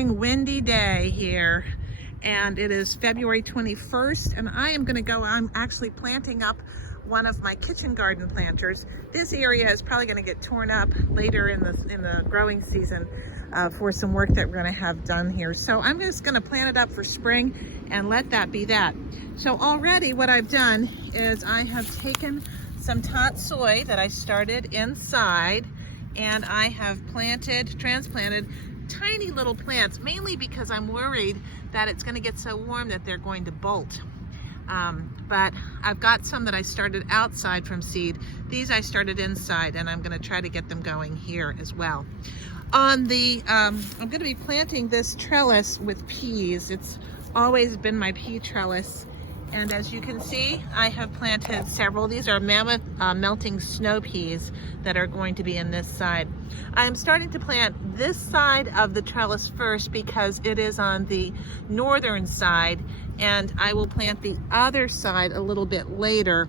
spring windy day here, and it is February 21st, and I'm actually planting up one of my kitchen garden planters. This area is probably going to get torn up later in the growing season for some work that we're going to have done here. So I'm just going to plant it up for spring and let that be that. So already what I've done is I have taken some topsoil that I started inside, and I have transplanted tiny little plants, mainly because I'm worried that it's going to get so warm that they're going to bolt. But I've got some that I started outside from seed. These I started inside, and I'm going to try to get them going here as well. I'm going to be planting this trellis with peas. It's always been my pea trellis. And as you can see, I have planted several. These are Mammoth Melting Snow Peas that are going to be in this side. I'm starting to plant this side of the trellis first because it is on the northern side, and I will plant the other side a little bit later.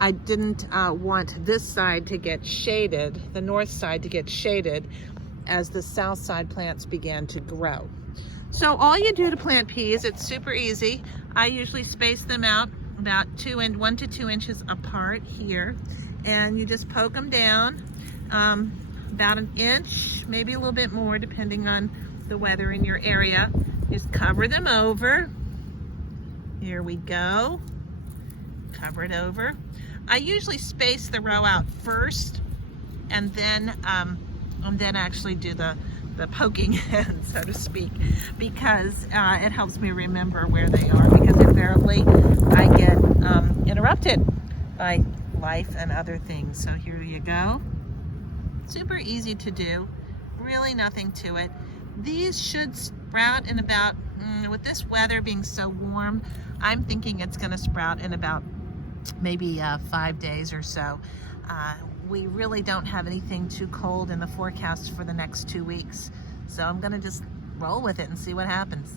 I didn't want this side to get shaded, the north side to get shaded, as the south side plants began to grow. So all you do to plant peas, it's super easy. I usually space them out about 1 to 2 inches apart here, and you just poke them down about an inch, maybe a little bit more depending on the weather in your area. Just cover them over. Here we go. Cover it over. I usually space the row out first, and then actually do the poking in, so to speak, because it helps me remember where they are, because invariably I get interrupted by life and other things. So here you go. Super easy to do, really nothing to it. These should sprout in about, with this weather being so warm, I'm thinking it's going to sprout in about maybe 5 days or so. We really don't have anything too cold in the forecast for the next 2 weeks. So I'm gonna just roll with it and see what happens.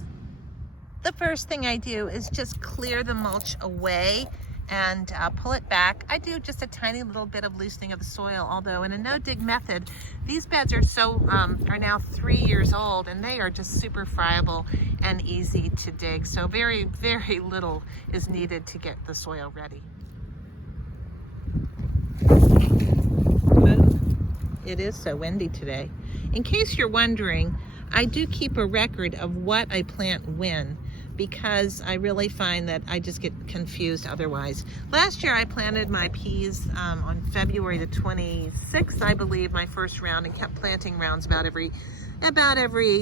The first thing I do is just clear the mulch away and pull it back. I do just a tiny little bit of loosening of the soil, although in a no-dig method, these beds are now 3 years old, and they are just super friable and easy to dig. So very, very little is needed to get the soil ready. It is so windy today. In case you're wondering, I do keep a record of what I plant when, because I really find that I just get confused otherwise. Last year I planted my peas on February the 26th, I believe, my first round, and kept planting rounds about every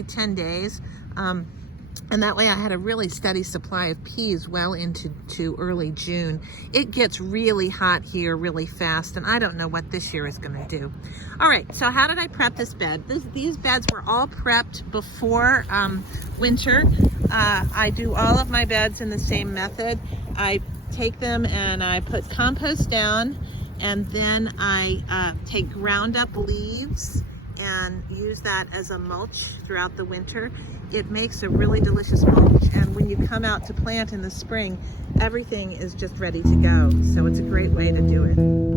10 days. And that way I had a really steady supply of peas well into early June. It gets really hot here really fast, and I don't know what this year is going to do. All right, so how did I prep this bed? These beds were all prepped before winter. I do all of my beds in the same method. I take them and I put compost down, and then I take ground up leaves and use that as a mulch throughout the winter. It makes a really delicious mulch, and when you come out to plant in the spring, everything is just ready to go. So it's a great way to do it.